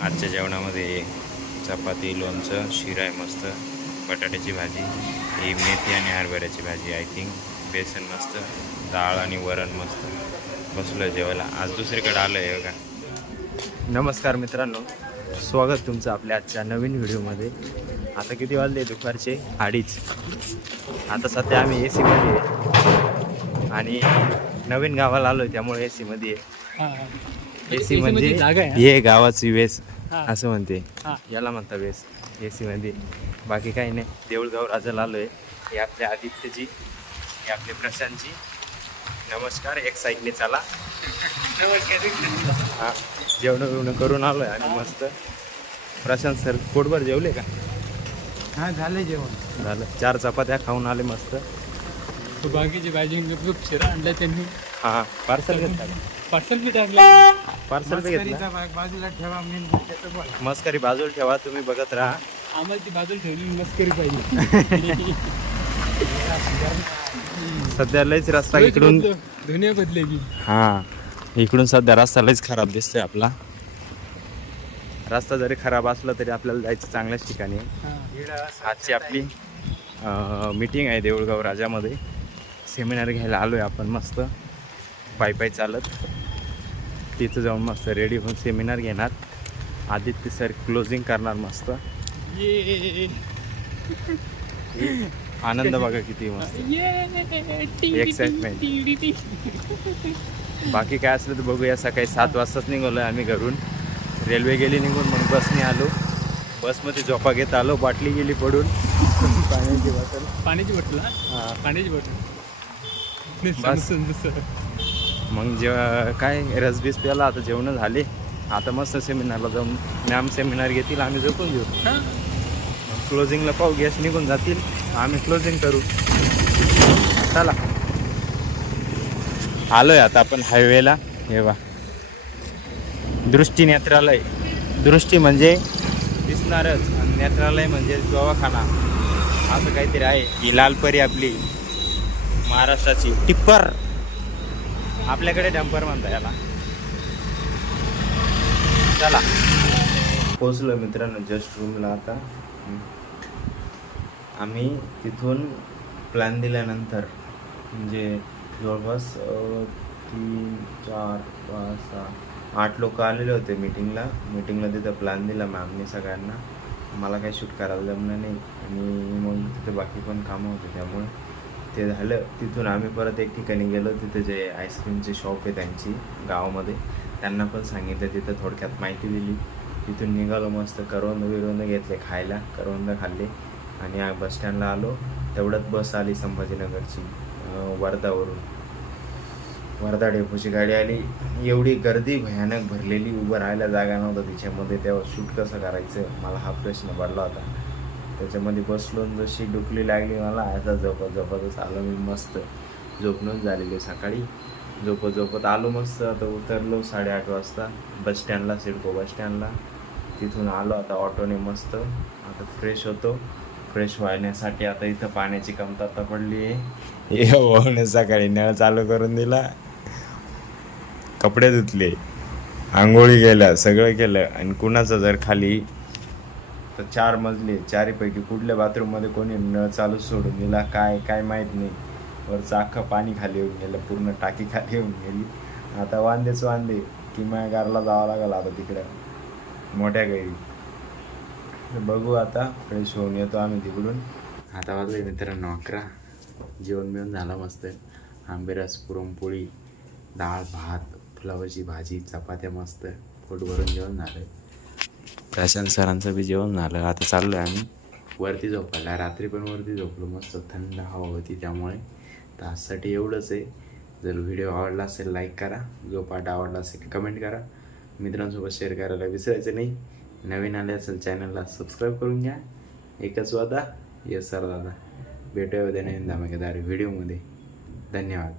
आजच्या जेवणामध्ये चपाती, लोणचं, शिरा आहे मस्त, बटाट्याची भाजी, ही मेथी आणि हरभऱ्याची भाजी, आय थिंक बेसन मस्त, डाळ आणि वरण मस्त. बसलो जेवायला. आज दुसरीकडे आलो आहे बघा. नमस्कार मित्रांनो, स्वागत तुमचं आपल्या आजच्या नवीन व्हिडिओमध्ये. आता किती वाजले? दुपारचे 2:30. आता सध्या आम्ही ए सीमध्ये आहे आणि नवीन गावाला आलो आहे, त्यामुळे ए सीमध्ये आहे. ए सी म्हणजे हे गावाची वेस असं म्हणते, याला म्हणता वेस ए सीमध्ये. बाकी काही नाही. देऊळगाव राजाला आलो आहे. हे आपले आदित्यजी, हे आपले प्रशांतजी. नमस्कार. एक साईडने चला. हां, जेवण करून आलो आहे आणि मस्त. प्रशांत सर पोटभर जेवले का? हां, झालं जेवण. झालं. 4 चपात्या खाऊन आले मस्त. बाकीची भाजी शिरा आणला त्यांनी. हां, पार्सल घेतला. पार्सल बी टाकलं. पार्सल बी घेतला. बाजूला ठेवा. मेन त्याचं बोल. मस्करी बाजूला ठेवा, तुम्ही बघत राहा. आम्हाला ती बाजूला ठेवली मस्करी पाहिजे. सध्या लयच रस्ता इकडून दुनिया बदलेली. हां, इकडून सध्या रस्ता लयच खराब दिसतोय आपला. रस्ता जरी खराब असला तरी आपल्याला जायचं चांगल्याच ठिकाणी आहे. आजची आपली मीटिंग आहे देऊळगाव राजामध्ये. सेमिनार घ्यायला आलो आहे आपण मस्त पायी चालत. तिथं जाऊन मस्त रेडी होऊन सेमिनार घेणार. आदित्य सर क्लोजिंग करणार मस्त. आनंद बघा किती मस्त, एक्साइटमेंट. बाकी काय असलं तर बघूया. सकाळी 7 वाजताच निघालो आहे आम्ही घरून. रेल्वे गेली निघून, मग बसने आलो. बसमध्ये झोपा घेत आलो. बाटली गेली पडून. पाण्याची बॉटल. हां, पाण्याची बॉटल. मग जेव्हा काय रसबीस प्याला. आता जेवण झाले. आता मस्त सेमिनारला जाऊन मॅम सेमिनार घेतील, आम्ही झोपून घेऊ. क्लोजिंगला पाहू, गॅस निघून जातील, आम्ही क्लोजिंग करू. चला, आलोय आता आपण हायवेला. हे बा, दृष्टी नेत्रालय. दृष्टी म्हणजे दिसणारच आणि नेत्रालय म्हणजे दवाखाना, असं काहीतरी आहे. ही लालपरी आपली महाराष्ट्राची टिप्पर. आपल्याकडे डंपर म्हणता याला. चला, पोचलो मित्रांनो जस्ट रूमला. आता आम्ही तिथून प्लॅन दिल्यानंतर म्हणजे जवळपास 3, 4, 5, 6, 8 लोक आलेले होते मीटिंगला. तिथं प्लॅन दिला मॅमने सगळ्यांना. मला काही शूट करायला जमलं नाही आणि मग तिथे बाकी पण कामं होते, त्यामुळे ते झालं. तिथून आम्ही परत एक ठिकाणी गेलो. तिथे जे आईस्क्रीमचे शॉप आहे त्यांची गावामध्ये, त्यांना पण सांगितलं. तिथं थोडक्यात माहिती दिली. तिथून निघालो मस्त. करवंद घेतले खायला. करवंद खाल्ले आणि बसस्टँडला आलो. तेवढ्यात बस आली संभाजीनगरची, वर्धावरून. वर्धा डेपोची गाडी आली. एवढी गर्दी भयानक भरलेली, उभं राहायला जागा नव्हता तिच्यामध्ये. तेव्हा शूट कसं करायचं मला हा प्रश्न पडला होता. त्याच्यामध्ये बसलो. जशी डुकली लागली मला, आता झोपतच आलो मी मस्त. झोपणूच झालेली सकाळी. झोपत आलो मस्त. आता उतरलो 8:30 वाजता बसस्टँडला, सिडको बसस्टँडला. तिथून आलो आता ऑटोने मस्त. आता फ्रेश होतो. फ्रेश व्हायण्यासाठी आता इथं पाण्याची कमतरता पडली आहे. हे सकाळी नळ चालू करून दिला, कपडे धुतले, आंघोळी गेल्या, सगळं केलं. आणि कुणाचं जर खाली तर 4 मजले, 4पैकी कुठल्या बाथरूममध्ये कोणी नळ चालू सोडून दिला काय माहीत नाही. वरचं अख्खं पाणी खाली येऊन गेलं, पूर्ण टाकी खाली येऊन गेली. आता वांदे किमयागारला जावं लागलं आता तिकडं मोठ्या गैरी. बघू आता, फ्रेश होऊन येतो आम्ही तिकडून. आता वाजले मित्रांनो 11. जेवण बिवण झालं मस्त. आंबेरस, पुरणपोळी, डाळ भात, फुलावरची भाजी, चपात्या मस्त. पोट भरून जेवण झालं. प्रशांत सरांचं बी जेवण झालं. आता चाललो आहे आम्ही वरती झोपायला. रात्री पण वरती झोपलो मस्त, थंड हवा होती त्यामुळे. तर आजसाठी एवढंच आहे. जर व्हिडिओ आवडला असेल लाईक करा, जो पार्ट आवडला असेल कमेंट करा, मित्रांसोबत शेअर करायला विसरायचं नाही. नवीन आले असेल चॅनलला सबस्क्राईब करून घ्या. एकच वादा, येस सर दादा. भेटूया उद्या नवीन धमाकेदार व्हिडिओमध्ये. धन्यवाद.